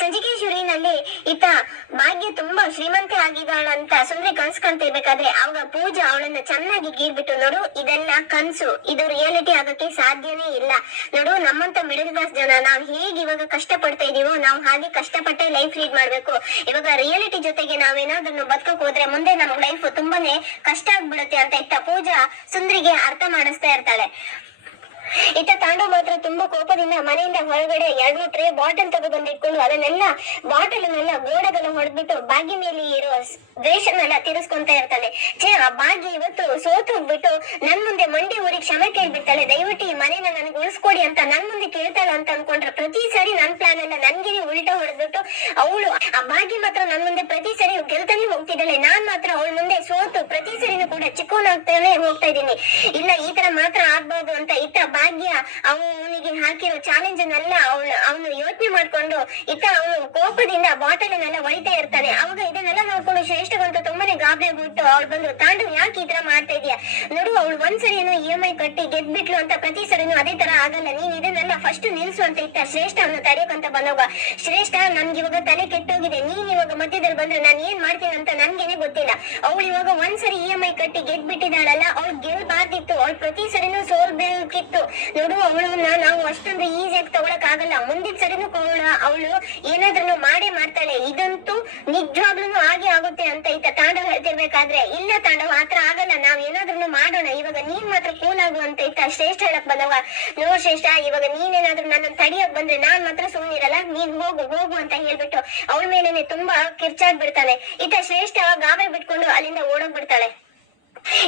ಸಂಜಿಕೇಶ್ವರಿನಲ್ಲಿ ಈತ ಭಾಗ್ಯ ತುಂಬಾ ಶ್ರೀಮಂತೆ ಆಗಿದ್ದಾಳಂತ ಸುಂದ್ರಿ ಕನ್ಸ್ ಕಾಣ್ತಿರ್ಬೇಕಾದ್ರೆ ಅವಾಗ ಪೂಜಾ ಅವಳನ್ನ ಚೆನ್ನಾಗಿ ಗೀರ್ಬಿಟ್ಟು, ನೋಡು, ಇದೆಲ್ಲ ಕನ್ಸು. ಇದು ರಿಯಾಲಿಟಿ ಆಗಕ್ಕೆ ಸಾಧ್ಯನೇ ಇಲ್ಲ. ನೋಡು, ನಮ್ಮಂತ ಮಿಡಲ್ ಕ್ಲಾಸ್ ಜನ, ನಾವ್ ಹೇಗೆ ಇವಾಗ ಕಷ್ಟ ಪಡ್ತಾ ಇದೀವೋ, ನಾವು ಹಾಗೆ ಕಷ್ಟಪಟ್ಟೆ ಲೈಫ್ ಲೀಡ್ ಮಾಡ್ಬೇಕು. ಇವಾಗ ರಿಯಾಲಿಟಿ ಜೊತೆಗೆ ನಾವೇನಾದ್ರೂ ಬದುಕಕ್ ಹೋದ್ರೆ ಮುಂದೆ ನಮ್ ಲೈಫ್ ತುಂಬಾನೇ ಕಷ್ಟ ಆಗ್ಬಿಡುತ್ತೆ ಅಂತ ಇತ್ತ ಪೂಜಾ ಸುಂದ್ರಿಗೆ ಅರ್ಥ ಮಾಡಿಸ್ತಾ ಇರ್ತಾಳೆ. ಇತ್ತ ತಾಂಡು ಮಾತ್ರ ತುಂಬಾ ಕೋಪದಿಂದ ಮನೆಯಿಂದ ಹೊರಗಡೆ ಎರಡು ಮೂರ್ ಟ್ರೇ ಬಾಟಲ್ ತಗೋ ಬಂದಿಟ್ಕೊಂಡು ಅದನ್ನೆಲ್ಲ ಬಾಟಲ್ ನೆಲ್ಲ ಗೋಡೆಗಳನ್ನ ಹೊಡೆದ್ಬಿಟ್ಟು ಬಾಗಿ ಮೇಲೆ ಇರೋ ದ್ವೇಷನೆಲ್ಲ ತಿರ್ಸ್ಕೊಂತ ಇರ್ತಾನೆ. ಛೇ, ಆ ಬಾಗಿ ಇವತ್ತು ಸೋತು ಹೋಗ್ಬಿಟ್ಟು ನನ್ ಮುಂದೆ ಮಂಡಿ ಊರಿಗೆ ಕ್ಷಮೆ ಕೇಳ್ಬಿಡ್ತಾಳೆ. ದಯವಿಟ್ಟು ಈ ಮನೆಯನ್ನ ನನಗೆ ಉಳಿಸ್ಕೊಡಿ ಅಂತ ನನ್ ಮುಂದೆ ಕೇಳ್ತಾಳ ಅಂತ ಅನ್ಕೊಂಡ್ರೆ ಪ್ರತಿ ಸಾರಿ ನನ್ ಪ್ಲಾನ್ ಎಲ್ಲ ನನ್ಗೆ ಉಲ್ಟಾ ಹೊಡೆದ್ಬಿಟ್ಟು ಅವಳು ಆ ಬಾಗಿ ಮಾತ್ರ ನನ್ ಮುಂದೆ ಪ್ರತಿ ಸರಿ ಗೆಲ್ತಾನೆ ಹೋಗ್ತಿದ್ದಾಳೆ. ನಾನ್ ಮಾತ್ರ ಅವಳ ಮುಂದೆ ಸೋತು ಪ್ರತಿ ಸರಿನೂ ಕೂಡ ಚಿಕ್ಕವನಾಗ್ತಾನೆ ಹೋಗ್ತಾ ಇದ್ದೀನಿ. ಇಲ್ಲ, ಈ ತರ ಮಾತ್ರ ಆಗ್ಬಹುದು ಅಂತ ಇತ್ತ ಭಾಗ್ಯ ಅವನಿಗೆ ಹಾಕಿರೋ ಚಾಲೆಂಜ್ ಅನ್ನೆಲ್ಲ ಅವನು ಅವನು ಯೋಚನೆ ಮಾಡ್ಕೊಂಡು ಇತ್ತ ಅವನು ಕೋಪದಿಂದ ಬಾಟಲ್ ಅನ್ನೆಲ್ಲ ಹೊಡಿತಾ ಇರ್ತಾನೆ. ಅವಾಗ ಇದನ್ನೆಲ್ಲ ನೋಡ್ಕೊಂಡು ಶ್ರೇಷ್ಠವಂತ ತುಂಬಾನೇ ಗಾಬರಿ ಬಿಟ್ಟು ಅವ್ಳು ಬಂದು, ತಾಂಡು, ಯಾಕೆ ಈ ತರ ಮಾಡ್ತಾ ಇದೀಯ? ನೋಡು, ಅವಳು ಒಂದ್ಸರಿ ಏನು ಇ ಎಂ ಐ ಕಟ್ಟಿ ಗೆದ್ಬಿಟ್ಲು ಅಂತ ಪ್ರತಿ ಸರಿನು ಅದೇ ತರ ಆಗಲ್ಲ. ನೀನ್ ಇದನ್ನೆಲ್ಲ ಫಸ್ಟ್ ನಿಲ್ಸು ಅಂತ ಇತ್ತ ಶ್ರೇಷ್ಠ ಅವನು ತಡೆಯೋಕಂತ ಬಂದೋಗ, ಶ್ರೇಷ್ಠ, ನನ್ಗೆ ಇವಾಗ ತಲೆ ಕೆಟ್ಟೋಗಿದೆ. ನೀನ್ ಇವಾಗ ಮಧ್ಯದಲ್ಲಿ ಬಂದ್ರೆ ನಾನು ಏನ್ ಮಾಡ್ತೀನಿ ಅಂತ ನನ್ಗೇನೆ ಗೊತ್ತಿಲ್ಲ. ಅವಳು ಇವಾಗ ಒಂದ್ಸರಿ ಇ ಎಂ ಐ ಕಟ್ಟಿ ಗೆದ್ಬಿಟ್ಟಿದ್ದಾಳಲ್ಲ, ಅವ್ಳು ಗೆಲ್ಬಾರ್ದಿತ್ತು. ಅವ್ಳು ಪ್ರತಿ ಸರಿನೂ ಸೋಲ್ಬೇಕಿತ್ತು ನೋಡು, ಅವಳನ್ನ ನಾವು ಅಷ್ಟೊಂದು ಈಸಿಯಾಗಿ ತಗೊಳಕ್ ಆಗಲ್ಲ ಮುಂದಿನ ಸರಿನೂ ಕೋಣ ಅವಳು ಏನಾದ್ರೂ ಮಾಡೇ ಮಾಡ್ತಾಳೆ. ಇದಂತೂ ನಿಜವಾಗ್ಲೂ ಆಗಿ ಆಗುತ್ತೆ ಅಂತ ಈತ ತಾಂಡವ ಹೇಳ್ತಿರ್ಬೇಕಾದ್ರೆ. ಇಲ್ಲ ತಾಂಡವ ಆತರ ಆಗಲ್ಲ. ನಾವ್ ಏನಾದ್ರೂ ಮಾಡೋಣ. ಇವಾಗ ನೀನ್ ಮಾತ್ರ ಕೂಲ್ ಆಗು ಅಂತ ಇತ್ತ ಶ್ರೇಷ್ಠ ಹೇಳಕ್ ಬಂದವ. ನೋ ಶ್ರೇಷ್ಠ, ಇವಾಗ ನೀನೇನಾದ್ರೂ ನನ್ನ ತಡಿಯಕ್ ಬಂದ್ರೆ ನಾನ್ ಮಾತ್ರ ಸುಮ್ನಿರಲ್ಲ ನೀನ್ ಹೋಗು ಹೋಗು ಅಂತ ಹೇಳ್ಬಿಟ್ಟು ಅವಳ ಮೇಲೇನೆ ತುಂಬಾ ಕಿರ್ಚಾಡ್ ಬಿಡ್ತಾನೆ ಇತ್ತ ಶ್ರೇಷ್ಠ ಗಾಬರಿ ಬಿಟ್ಕೊಂಡು ಅಲ್ಲಿಂದ ಓಡೋಗ್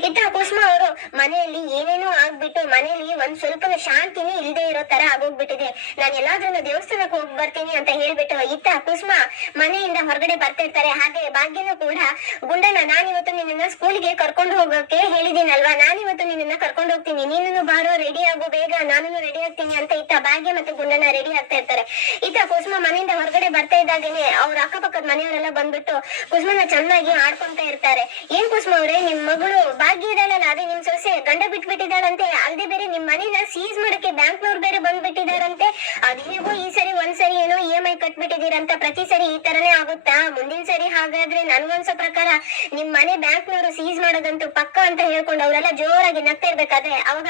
ಇತ್ತ ಕುಸುಮ ಅವರು ಮನೆಯಲ್ಲಿ ಏನೇನೋ ಆಗ್ಬಿಟ್ಟು, ಮನೆಯಲ್ಲಿ ಒಂದ್ ಸ್ವಲ್ಪ ಶಾಂತಿನೇ ಇಲ್ಲದೆ ಇರೋ ತರ ಆಗೋಗ್ಬಿಟ್ಟಿದೆ. ನಾನು ಎಲ್ಲಾದ್ರೂ ದೇವಸ್ಥಾನಕ್ಕೆ ಹೋಗಿ ಬರ್ತೀನಿ ಅಂತ ಹೇಳ್ಬಿಟ್ಟು ಇತ್ತ ಕುಸುಮ ಮನೆಯಿಂದ ಹೊರಗಡೆ ಬರ್ತಿರ್ತಾರೆ. ಹಾಗೆ ಭಾಗ್ಯನೂ ಕೂಡ, ಗುಂಡಣ್ಣ, ನಾನಿವತ್ತು ನಿನ್ನ ಸ್ಕೂಲ್ಗೆ ಕರ್ಕೊಂಡು ಹೋಗೋಕೆ ಹೇಳಿದೀನಲ್ವಾ ನಾನಿವತ್ತು ನಿನ್ನ ಹೋಗ್ತೀನಿ. ನೀನು ಬಾರೋ ರೆಡಿ ಆಗು, ಬೇಗ ನಾನು ರೆಡಿ ಆಗ್ತೀನಿ ಅಂತ ಇತ್ತ ಭಾಗ್ಯ ಮತ್ತೆ ಗುಂಡನ ರೆಡಿ ಆಗ್ತಾ ಇರ್ತಾರೆ. ಇತ್ತ ಕುಸುಮ ಮನೆಯಿಂದ ಹೊರಗಡೆ ಬರ್ತಾ ಇದ್ದಾಗೇನೆ ಅವ್ರ ಅಕ್ಕಪಕ್ಕದ ಮನೆಯವರೆಲ್ಲ ಬಂದ್ಬಿಟ್ಟು ಕುಸುಮನ ಚೆನ್ನಾಗಿ ಆಡ್ಕೊಂತ ಇರ್ತಾರೆ. ಏನ್ ಕುಸುಮ ಅವ್ರೆ, ನಿಮ್ ಮಗಳು ಭಾಗ್ಯ ಇದ್ದಾಳಲ್ಲ, ಅದೇ ನಿಮ್ ಸೊಸೆ, ಗಂಡ ಬಿಟ್ಬಿಟ್ಟಿದ್ದಾಳಂತೆ. ಅಲ್ದೆ ಬೇರೆ ನಿಮ್ ಮನೇನ ಸೀಸ್ ಮಾಡಕ್ಕೆ ಬ್ಯಾಂಕ್ನವ್ರು ಬೇರೆ ಬಂದ್ಬಿಟ್ಟಿದಾರಂತೆ ಅದ್ ಹೇಗೋ ಈ ಸರಿ ಒಂದ್ ಸರಿ ಏನೋ ಇ ಎಂ ಐ ಕಟ್ಬಿಟ್ಟಿದೀರಂತ ಪ್ರತಿ ಸರಿ ಈ ತರನೇ ಆಗುತ್ತಾ? ಮುಂದಿನ ಸರಿ ಹಾಗಾದ್ರೆ ನನ್ಗನ್ಸೋ ಪ್ರಕಾರ ನಿಮ್ ಮನೆ ಬ್ಯಾಂಕ್ನವರು ಸೀಸ್ ಮಾಡೋದಂತೂ ಪಕ್ಕ ಅಂತ ಹೇಳ್ಕೊಂಡು ಅವರೆಲ್ಲ ಜೋರಾಗಿ ನಗ್ತಾ ಇರ್ಬೇಕಾದ್ರೆ ಅವಾಗ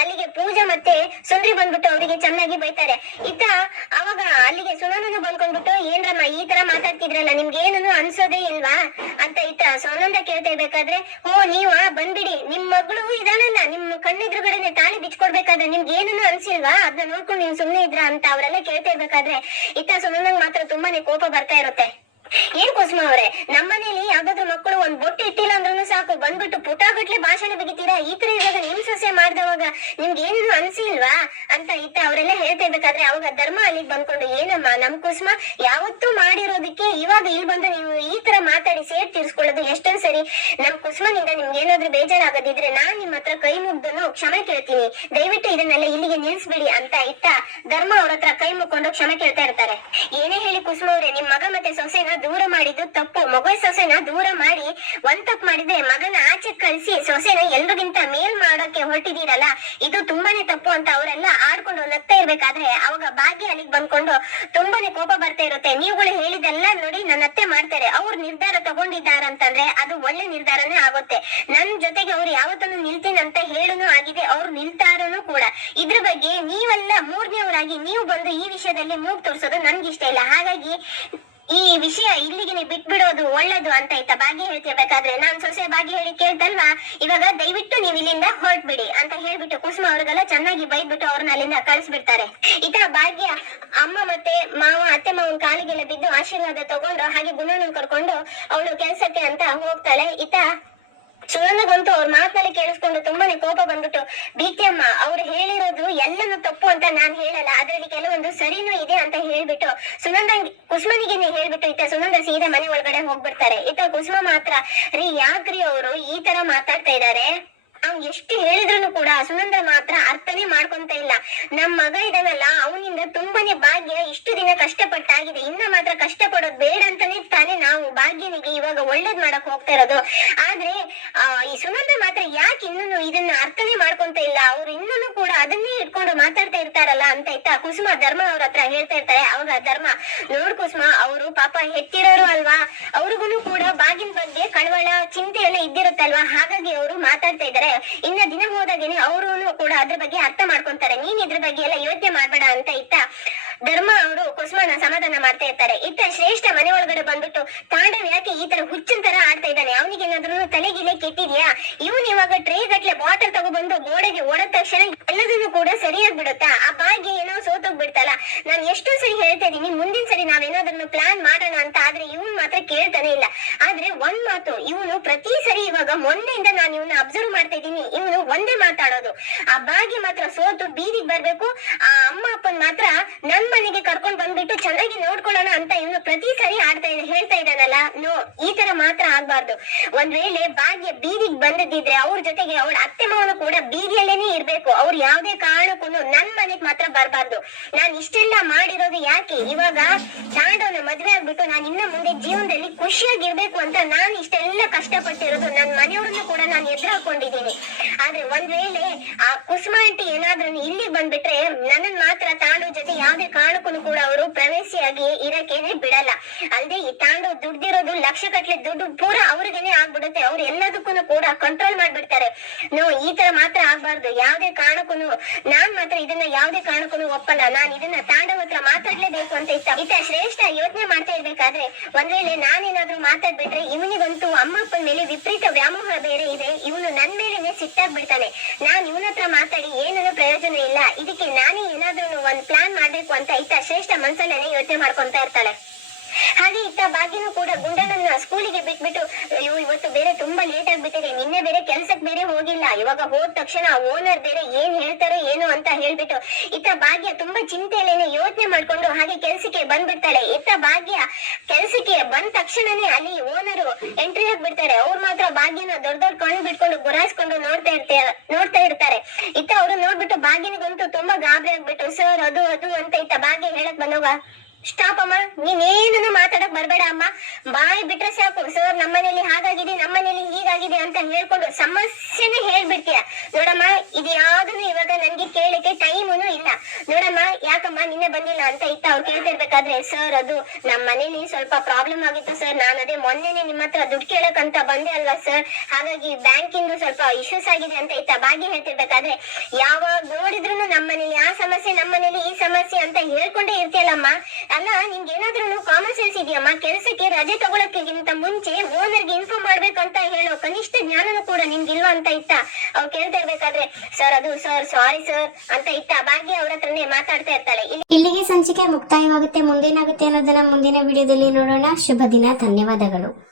ಅಲ್ಲಿಗೆ ಪೂಜಾ ಮತ್ತೆ ಸುಂದ್ರಿ ಬಂದ್ಬಿಟ್ಟು ಅವರಿಗೆ ಚೆನ್ನಾಗಿ ಬೈತಾರೆ. ಇತ್ತ ಅವಾಗ ಅಲ್ಲಿಗೆ ಸುನಂದನು ಬಂದ್ಕೊಂಡ್ಬಿಟ್ಟು, ಏನ್ರಮ್ಮ, ಈ ತರ ಮಾತಾಡ್ತಿದ್ರಲ್ಲ ನಿಮ್ಗೆ ಏನನ್ನು ಅನ್ಸೋದೇ ಇಲ್ವಾ? ಅಂತ ಇತ್ತ ಸುನಂದ ಕೇಳ್ತಾ ಇರ್ಬೇಕಾದ್ರೆ ಓ ನೀವಾ? ಬಂದ್ಬಿಡಿ. ನಿಮ್ ಮಗಳು ಇದಾನಲ್ಲ, ನಿಮ್ ಕಣ್ಣೆದುರುಗಡೆನೆ ತಾಳಿ ಬಿಚ್ಕೊಡ್ಬೇಕಾದ್ರೆ ನಿಮ್ಗೆ ಏನನ್ನು ಅನ್ಸಿಲ್ವಾ? ಅದನ್ನ ನೋಡ್ಕೊಂಡು ನೀವು ಸುಮ್ನೆ ಇದ್ರ ಅಂತ ಅವರೆಲ್ಲ ಕೇಳ್ತಾ ಇರ್ಬೇಕಾದ್ರೆ, ಇತ್ತ ಸುನಂದಂಗ್ ಮಾತ್ರ ತುಂಬಾನೇ ಕೋಪ ಬರ್ತಾ ಇರುತ್ತೆ. ಏನ್ ಕುಸುಮ ಅವ್ರೆ? ನಮ್ಮನೇಲಿ ಯಾವ್ದಾದ್ರು ಮಕ್ಕಳು ಒಂದ್ ಬೊಟ್ಟು ಇಟ್ಟಿಲ್ಲ ಅಂದ್ರೂ ಸಾಕು. ಬಂದ್ಬಿಟ್ಟು ಪುಟಾಗಟ್ಲೆ ಭಾಷಣ ಬಗಿತೀರಾ? ಈ ತರ ಇವಾಗ ನಿಮ್ ಸಸ್ಯ ಮಾಡ್ದವಾಗ ನಿಮ್ಗೆ ಏನೇನು ಅನ್ಸಿಲ್ವಾ? ಅಂತ ಇತ್ತ ಅವರೆಲ್ಲ ಹೇಳ್ತಾ ಇರ್ಬೇಕಾದ್ರೆ ಅವಾಗ ಧರ್ಮ ಅಲ್ಲಿಗೆ ಬಂದ್ಕೊಂಡು, ಏನಮ್ಮ, ನಮ್ ಕುಸುಮ ಯಾವತ್ತೂ ಮಾಡಿರೋದಕ್ಕೆ ಇವಾಗ ಇಲ್ಲಿ ಬಂದು ನೀವು ಈ ತರ ಮಾತಾಡಿ ಸೇರ್ ತೀರ್ಸ್ಕೊಳ್ಳೋದು ಎಷ್ಟೊಂದ್ ಸರಿ. ನಮ್ ಕುಸ್ಮನಿಂದ ನಿಮ್ಗೆ ಏನಾದ್ರು ಬೇಜಾರಾಗದಿದ್ರೆ ನಾನ್ ನಿಮ್ ಹತ್ರ ಕೈ ಮುಗ್ದನು ಕ್ಷಮೆ ಕೇಳ್ತೀನಿ. ದಯವಿಟ್ಟು ಇದನ್ನೆಲ್ಲ ಇಲ್ಲಿಗೆ ನಿಲ್ಸ್ಬಿಡಿ ಅಂತ ಇತ್ತ ಧರ್ಮ ಅವ್ರ ಹತ್ರ ಕೈ ಮುಕ್ಕೊಂಡು ಕ್ಷಮೆ ಕೇಳ್ತಾ ಇರ್ತಾರೆ. ಏನೇ ಹೇಳಿ ಕುಸ್ಮ ಅವ್ರೆ, ನಿಮ್ ಮಗ ಮತ್ತೆ ಸೊಸೆನ ದೂರ ಮಾಡಿದ್ದು ತಪ್ಪು. ಮಗು ಸೊಸೆನ ದೂರ ಮಾಡಿ ಒಂದ್ ತಪ್ಪು ಮಾಡಿದ್ರೆ ಮಗನ ಆಚೆ ಕಳಿಸಿ ಸೊಸೆನ ಎಲ್ರಿಗಿಂತ ಮೇಲ್ ಮಾಡೋಕೆ ಹೊರಟಿದೀರಲ್ಲ ಇದು ತುಂಬಾನೇ ತಪ್ಪು ಅಂತ ಅವರೆಲ್ಲ ಆಡ್ಕೊಂಡು ನಗ್ತಾ ಇರ್ಬೇಕಾದ್ರೆ ಅವಾಗ ಭಾಗ್ಯ ಅಲ್ಲಿಗೆ ಬಂದ್ಕೊಂಡು ತುಂಬಾನೇ ಕೋಪ ಬರ್ತಾ ಇರುತ್ತೆ. ನೀವುಗಳು ಹೇಳಿದೆಲ್ಲ ನೋಡಿ ನನ್ನ ಅತ್ತೆ ಮಾಡ್ತಾರೆ. ಅವ್ರು ನಿರ್ಧಾರ ತಗೊಂಡಿದ್ದಾರಂತಂದ್ರೆ ಅದು ಒಳ್ಳೆ ನಿರ್ಧಾರನೇ ಆಗುತ್ತೆ. ನನ್ ಜೊತೆಗೆ ಅವ್ರು ಯಾವತ್ತೂ ನಿಲ್ತೀನಿ ಅಂತ ಹೇಳುನು ಆಗಿದೆ, ಅವ್ರು ನಿಲ್ತಾರನು ಕೂಡ. ಇದ್ರ ಬಗ್ಗೆ ನೀವೆಲ್ಲ ಮೂರನೇವರಾಗಿ ನೀವು ಬಂದು ಈ ವಿಷಯದಲ್ಲಿ ಮೂಗ್ ತೋರಿಸೋದು ನನ್ಗೆ ಇಷ್ಟ ಇಲ್ಲ. ಹಾಗಾಗಿ ಈ ವಿಷಯ ಇಲ್ಲಿಗೆ ಬಿಟ್ಬಿಡೋದು ಒಳ್ಳೇದು ಅಂತ ಆಯ್ತಾ? ಬಾಗಿ ಹೇಳ್ತಿರ್ಬೇಕಾದ್ರೆ ನಾನ್ ಸೊಸೆ ಬಾಗಿ ಹೇಳಿ ಕೇಳ್ತಲ್ವಾ? ಇವಾಗ ದಯವಿಟ್ಟು ನೀವ್ ಇಲ್ಲಿಂದ ಹೊರಟ್ಬಿಡಿ ಅಂತ ಹೇಳ್ಬಿಟ್ಟು ಕುಸುಮ ಅವ್ರಿಗೆಲ್ಲ ಚೆನ್ನಾಗಿ ಬೈದ್ಬಿಟ್ಟು ಅವ್ರನ್ನ ಅಲ್ಲಿಂದ ಕಳಿಸ್ಬಿಡ್ತಾರೆ. ಇತ ಭಾಗ್ಯ, ಅಮ್ಮ ಮತ್ತೆ ಮಾವ, ಅತ್ತೆ ಮಾವನ್ ಕಾಲಿಗೆಲ್ಲ ಬಿದ್ದು ಆಶೀರ್ವಾದ ತಗೊಂಡು ಹಾಗೆ ಗುಣನ ಕರ್ಕೊಂಡು ಅವಳು ಕೆಲ್ಸಕ್ಕೆ ಅಂತ ಹೋಗ್ತಾಳೆ. ಇತ ಸುನಂದಗಂತೂ ಅವ್ರ ಮಾತಲ್ಲಿ ಕೇಳಿಸ್ಕೊಂಡು ತುಂಬಾನೇ ಕೋಪ ಬಂದ್ಬಿಟ್ಟು ಬೀಕ್ಯಮ್ಮ ಅವ್ರು ಹೇಳಿರೋದು ಎಲ್ಲನೂ ತಪ್ಪು ಅಂತ ನಾನ್ ಹೇಳಲ್ಲ. ಅದ್ರಲ್ಲಿ ಕೆಲವೊಂದು ಸರಿನೂ ಇದೆ ಅಂತ ಹೇಳ್ಬಿಟ್ಟು ಸುನಂದ ಕುಸುಮನಿಗೆ ಹೇಳ್ಬಿಟ್ಟು ಇತ್ತ ಸುನಂದ ಸೀದಾ ಮನೆ ಒಳಗಡೆ ಹೋಗ್ಬಿಡ್ತಾರೆ. ಇತ್ತ ಕುಸುಮ ಮಾತ್ರ, ರೀ, ಯಾಕ್ರಿ ಅವರು ಈ ತರ ಮಾತಾಡ್ತಾ ಇದಾರೆ? ನಾವು ಎಷ್ಟು ಹೇಳಿದ್ರು ಕೂಡ ಸುನಂದ್ರ ಮಾತ್ರ ಅರ್ಥನೇ ಮಾಡ್ಕೊಂತ ಇಲ್ಲ. ನಮ್ ಮಗ ಇದನ್ನಲ್ಲ ಅವನಿಂದ ತುಂಬಾನೇ ಭಾಗ್ಯ ಇಷ್ಟು ದಿನ ಕಷ್ಟಪಟ್ಟಾಗಿದೆ. ಇನ್ನ ಮಾತ್ರ ಕಷ್ಟ ಪಡೋದ್ ಬೇಡ ಅಂತಾನೆ ತಾನೇ ನಾವು ಭಾಗ್ಯನಿಗೆ ಇವಾಗ ಒಳ್ಳೇದ್ ಮಾಡಕ್ ಹೋಗ್ತಾ ಇರೋದು. ಆದ್ರೆ ಆ, ಈ ಸುನಂದ್ರ ಮಾತ್ರ ಯಾಕೆ ಇನ್ನೂ ಇದನ್ನ ಅರ್ಥನೇ ಮಾಡ್ಕೊಂತ ಇಲ್ಲ? ಅವ್ರು ಇನ್ನೂ ಕೂಡ ಅದನ್ನೇ ಇಟ್ಕೊಂಡು ಮಾತಾಡ್ತಾ ಇರ್ತಾರಲ್ಲ ಅಂತ ಇತ್ತ ಕುಸುಮ ಧರ್ಮ ಅವ್ರ ಹತ್ರ ಹೇಳ್ತಾ ಇರ್ತಾರೆ. ಅವಾಗ ಧರ್ಮ ನೋಡ್ ಕುಸುಮ ಅವರು ಪಾಪ ಹೆತ್ತಿರೋರು ಅಲ್ವಾ? ಅವ್ರಿಗೂ ಕೂಡ ಬಾಗಿನ ಬಗ್ಗೆ ಕಳವಳ ಚಿಂತೆ ಎಲ್ಲ ಇದ್ದಿರುತ್ತಲ್ವಾ? ಹಾಗಾಗಿ ಅವರು ಮಾತಾಡ್ತಾ ಇದ್ದಾರೆ. ಇನ್ನ ದಿನ ಹೋದಾಗೇನೆ ಅವರು ಕೂಡ ಅದ್ರ ಬಗ್ಗೆ ಅರ್ಥ ಮಾಡ್ಕೊಂತಾರೆ. ನೀನ್ ಇದ್ರ ಬಗ್ಗೆ ಎಲ್ಲ ಯೋಚನೆ ಮಾಡ್ಬೇಡ ಅಂತ ಇತ್ತ ಧರ್ಮ ಅವರು ಕುಸುಮನ ಸಮಾಧಾನ ಮಾಡ್ತಾ ಇರ್ತಾರೆ. ಇತ್ತ ಶ್ರೇಷ್ಠ ಮನೆ ಒಳಗಡೆ ಬಂದ್ಬಿಟ್ಟು ತಾಂಡವ್ ಯಾಕೆ ಈ ತರ ಹುಚ್ಚಿನ ತರ ಆಡ್ತಾ ಇದ್ದಾನೆ? ಅವನಿಗೆ ಏನಾದ್ರು ತಲೆಗಿಲೆ ಕೆಟ್ಟಿದ್ಯಾ? ಇವನ್ ಇವಾಗ ಟ್ರೇ ಗಟ್ಲೆ ಬಾಟಲ್ ತಗೊಬಂದು ಗೋಡೆಗೆ ಓಡದ ತಕ್ಷಣ ಎಲ್ಲದನ್ನು ಕೂಡ ಸರಿಯಾಗಿ ಬಿಡುತ್ತಾ? ಆ ಬಾಗಿ ಏನೋ ಸೋತೋಗ್ಬಿಡ್ತಲ್ಲ. ನಾನ್ ಎಷ್ಟೋ ಸರಿ ಹೇಳ್ತಾ ಇದೀನಿ ಮುಂದಿನ ಸರಿ ನಾವೇನಾದ್ರೂ ಪ್ಲಾನ್ ಮಾಡೋಣ ಅಂತ, ಆದ್ರೆ ಇವನ್ ಮಾತ್ರ ಕೇಳ್ತಾನೆ ಇಲ್ಲ. ಒಂದ್ ಮಾತು. ಇವನು ಪ್ರತಿ ಸರಿ ಇವಾಗ ಮೊನ್ನೆಯಿಂದ ನಾನು ಇವನ್ನ ಅಬ್ಸರ್ವ್ ಮಾಡ್ತಾ ಇದ್ದೀನಿ. ಇವನು ಒಂದೇ ಮಾತಾಡೋದು. ಆ ಬಾಗಿ ಮಾತ್ರ ಸೋತು ಬೀದಿಗೆ ಬರ್ಬೇಕು. ಆ ಅಮ್ಮ ಅಪ್ಪನ್ ಮಾತ್ರ ನನ್ ಮನೆಗೆ ಕರ್ಕೊಂಡ್ ಬಂದ್ಬಿಟ್ಟು ಚೆನ್ನಾಗಿ ನೋಡ್ಕೊಳ್ಳೋಣ ಅಂತ ಇವನು ಪ್ರತಿ ಸರಿ ಆಡ್ತಾ ಇದ್ದ ಹೇಳ್ತಾ ಇದ್ದಾನಲ್ಲ. ನೋ, ಈ ತರ ಮಾತ್ರ ಆಗ್ಬಾರ್ದು. ಒಂದ್ ವೇಳೆ ಭಾಗ್ಯ ಬೀದಿಗೆ ಬಂದಿದ್ರೆ ಅವ್ರ ಜೊತೆಗೆ ಅವಳ ಅತ್ತೆ ಮಾವನು ಕೂಡ ಬೀದಿಯಲ್ಲೇನೆ ಇರ್ಬೇಕು. ಅವ್ರು ಯಾವ್ದೇ ಕಾರಣಕ್ಕೂ ನನ್ ಮನೆಗ್ ಮಾತ್ರ ಬರ್ಬಾರ್ದು. ನಾನ್ ಇಷ್ಟೆಲ್ಲ ಮಾಡಿರೋದು ಯಾಕೆ? ಇವಾಗ ತಾಂಡವನ ಮದ್ವೆ ಆಗ್ಬಿಟ್ಟು ನಾನು ಇನ್ನ ಮುಂದೆ ಜೀವನದಲ್ಲಿ ಖುಷಿಯಾಗಿರ್ಬೇಕು ಅಂತ ನಾನು ಇಷ್ಟೆಲ್ಲ ಕಷ್ಟಪಟ್ಟಿರೋದು ನನ್ನ ಮನೆಯವ್ರನ್ನು ಕೂಡ ನಾನು ಎದುರು ಹಾಕೊಂಡಿದ್ದೀನಿ ಆದ್ರೆ ಒಂದ್ ವೇಳೆ ಆ ಕುಸುಮ ಆಂಟಿ ಏನಾದ್ರೂ ಇಲ್ಲಿ ಬಂದ್ಬಿಟ್ರೆ ನನ್ನನ್ ಮಾತ್ರ ತಾಂಡು ಜೊತೆ ಯಾವ್ದೇ ಕಾರಣಕ್ಕೂ ಕೂಡ ಅವರು ಪ್ರವೇಶಿಯಾಗಿ ಇರಕ್ಕೇನೆ ಬಿಡಲ್ಲ. ಅಲ್ದೆ ಈ ತಾಂಡು ದುಡ್ದಿರೋದು ಲಕ್ಷ ಕಟ್ಲೆ ದುಡ್ಡು ಪೂರ ಅವ್ರಿಗೇನೆ ಆಗ್ಬಿಡುತ್ತೆ. ಅವ್ರು ಎಲ್ಲದಕ್ಕೂ ಕೂಡ ಕಂಟ್ರೋಲ್ ಮಾಡ್ಬಿಡ್ತಾರೆ. ನೋ, ಈ ತರ ಮಾತ್ರ ಆಗ್ಬಾರ್ದು. ಯಾವ್ದೇ ಕಾರಣಕ್ಕೂ ನಾನ್ ಮಾತ್ರ ಇದನ್ನ ಯಾವ್ದೇ ಕಾರಣಕ್ಕೂ ಒಪ್ಪಲ್ಲ. ನಾನು ಇದನ್ನ ತಾಂಡವ ಹತ್ರ ಮಾತಾಡ್ಲೇಬೇಕು ಅಂತ ಇತ್ತ ಇತ್ತ ಶ್ರೇಷ್ಠ ಯೋಚನೆ ಮಾಡ್ತಾ ಇರ್ಬೇಕಾದ್ರೆ ಒಂದ್ ವೇಳೆ ನಾನೇನಾದ್ರೂ ಮಾತಾಡ್ಬಿಟ್ರೆ ಇವನಿಗಂತೂ ಅಮ್ಮ ಅಪ್ಪನ ಮೇಲೆ ವಿಪರೀತ ವ್ಯಾಮೋಹ ಬೇರೆ ಇದೆ. ಇವನು ನನ್ ಮೇಲೆನೆ ಸಿಟ್ಟಾಗ್ಬಿಡ್ತಾನೆ. ನಾನ್ ಇವನ ಹತ್ರ ಮಾತಾಡಿ ಏನನ್ನೂ ಪ್ರಯೋಜನ ಇಲ್ಲ. ಇದಕ್ಕೆ ನಾನೇ ಏನಾದ್ರೂ ಒಂದ್ ಪ್ಲಾನ್ ಮಾಡ್ಬೇಕು ಅಂತ ಇತ್ತ ಶ್ರೇಷ್ಠ ಮನ್ಸಲ್ಲೇನೆ ಯೋಚನೆ ಮಾಡ್ಕೊಂತ ಇರ್ತಾಳೆ. ಹಾಗೆ ಇತ್ತ ಬಾಗಿನು ಕೂಡ ಗುಂಡನನ್ನ ಸ್ಕೂಲಿಗೆ ಬಿಟ್ಬಿಟ್ಟು, ಅಯ್ಯೋ, ಇವತ್ತು ಬೇರೆ ತುಂಬಾ ಲೇಟ್ ಆಗ್ಬಿಟ್ಟಿದೆ. ನಿನ್ನೆ ಬೇರೆ ಕೆಲ್ಸಕ್ ಬೇರೆ ಹೋಗಿಲ್ಲ. ಇವಾಗ ಹೋದ ತಕ್ಷಣ ಓನರ್ ಬೇರೆ ಏನ್ ಹೇಳ್ತಾರೋ, ಏನು ಅಂತ ಹೇಳ್ಬಿಟ್ಟು, ಇತ್ತ ಭಾಗ್ಯ ತುಂಬಾ ಚಿಂತೆಯಲ್ಲೇನೆ ಯೋಚನೆ ಮಾಡ್ಕೊಂಡು ಹಾಗೆ ಕೆಲ್ಸಕ್ಕೆ ಬಂದ್ಬಿಡ್ತಾಳೆ. ಇತ್ತ ಭಾಗ್ಯ ಕೆಲ್ಸಕ್ಕೆ ಬಂದ ತಕ್ಷಣನೇ ಅಲ್ಲಿ ಓನರು ಎಂಟ್ರಿ ಆಗ್ಬಿಡ್ತಾರೆ ಅವ್ರು ಮಾತ್ರ ಭಾಗ್ಯನ ದೊಡ್ಡ ದೊಡ್ಡ ಕಣ್ಣು ಬಿಟ್ಕೊಂಡು ಗುರಾಯಿಸ್ಕೊಂಡು ನೋಡ್ತಾ ಇರ್ತಾರೆ ನೋಡ್ತಾ ಇರ್ತಾರೆ. ಇತ್ತ ಅವ್ರು ನೋಡ್ಬಿಟ್ಟು ಭಾಗ್ಯನಿಗಂತೂ ತುಂಬಾ ಗಾಬರಿ ಆಗ್ಬಿಟ್ಟು ಸರ್ ಅದು ಅದು ಅಂತ ಇತ್ತ ಭಾಗ್ಯ ಹೇಳಕ್ ಬಂದೋಗ ಸ್ಟಾಪ್ ಅಮ್ಮ ನೀನೇನು ಮಾತಾಡಕ್ ಬರಬೇಡ ಅಮ್ಮ. ಬಾಯಿ ಬಿಟ್ರೆ ಸಾಕು. ಸರ್, ನಮ್ಮನೇಲಿ ಹಾಗಾಗಿದೆ, ನಮ್ಮನೇಲಿ ಹೀಗಾಗಿದೆ ಅಂತ ಹೇಳ್ಕೊಂಡು ಸಮಸ್ಯೆನೇ ಹೇಳ್ಬಿಡ್ತೀಯ. ನೋಡಮ್ಮ ಇದು ಯಾವ್ದನ್ನು ಇವಾಗ ನನ್ಗೆ ಕೇಳಕ್ಕೆ ಟೈಮುನು ಇಲ್ಲ. ನೋಡಮ್ಮ, ಯಾಕಮ್ಮ ನಿನ್ನೆ ಬಂದಿಲ್ಲ ಅಂತ ಇತ್ತ ಅವ್ರು ಕೇಳ್ತಿರ್ಬೇಕಾದ್ರೆ ಸರ್, ಅದು ನಮ್ಮ ಮನೇಲಿ ಸ್ವಲ್ಪ ಪ್ರಾಬ್ಲಮ್ ಆಗಿತ್ತು, ಸರ್. ನಾನು ಅದೇ ಮೊನ್ನೆನೆ ನಿಮ್ಮ ಹತ್ರ ದುಡ್ಡು ಕೇಳಕ್ ಅಂತ ಬಂದೆ ಅಲ್ವಾ, ಸರ್? ಹಾಗಾಗಿ ಬ್ಯಾಂಕಿಂದು ಸ್ವಲ್ಪ ಇಶ್ಯೂಸ್ ಆಗಿದೆ ಅಂತ ಇತ್ತ ಬಾಗಿ ಹೇಳ್ತಿರ್ಬೇಕಾದ್ರೆ, ಯಾವಾಗ ನೋಡಿದ್ರು ನಮ್ಮನೇಲಿ ಆ ಸಮಸ್ಯೆ, ನಮ್ಮನೇಲಿ ಈ ಸಮಸ್ಯೆ ಅಂತ ಹೇಳ್ಕೊಂಡೇ ಇರ್ತೀಯಲ್ಲಮ್ಮ. ಅಲ್ಲ ನಿಮ್ಗೆ ಏನಾದ್ರೂ ಕಾಮನ್ ಸೆನ್ಸ್ ಇದೆಯಮ್ಮ? ಕೆಲಸಕ್ಕೆ ರಜೆ ತಗೊಳಕ್ಕಿಂತ ಮುಂಚೆ ಓನರ್ಗೆ ಇನ್ಫಾರ್ಮ್ ಮಾಡ್ಬೇಕಂತ ಹೇಳೋ ಕನಿಷ್ಠ ಜ್ಞಾನನೂ ಕೂಡ ನಿಮ್ಗಿಲ್ವಾ ಅಂತ ಇತ್ತ? ಅವ್ ಕೇಳ್ತಾ ಇರ್ಬೇಕಾದ್ರೆ, ಸರ್, ಅದು ಸರ್ ಸಾರಿ ಸರ್ ಅಂತ ಇತ್ತ? ಭಾಗ್ಯ ಅವ್ರ ಹತ್ರನೇ ಮಾತಾಡ್ತಾ ಇರ್ತಾಳೆ. ಇಲ್ಲಿ ಇಲ್ಲಿಗೆ ಸಂಚಿಕೆ ಮುಕ್ತಾಯವಾಗುತ್ತೆ. ಮುಂದೇನಾಗುತ್ತೆ ಅನ್ನೋದನ್ನ ಮುಂದಿನ ವಿಡಿಯೋದಲ್ಲಿ ನೋಡೋಣ. ಶುಭ ದಿನ, ಧನ್ಯವಾದಗಳು.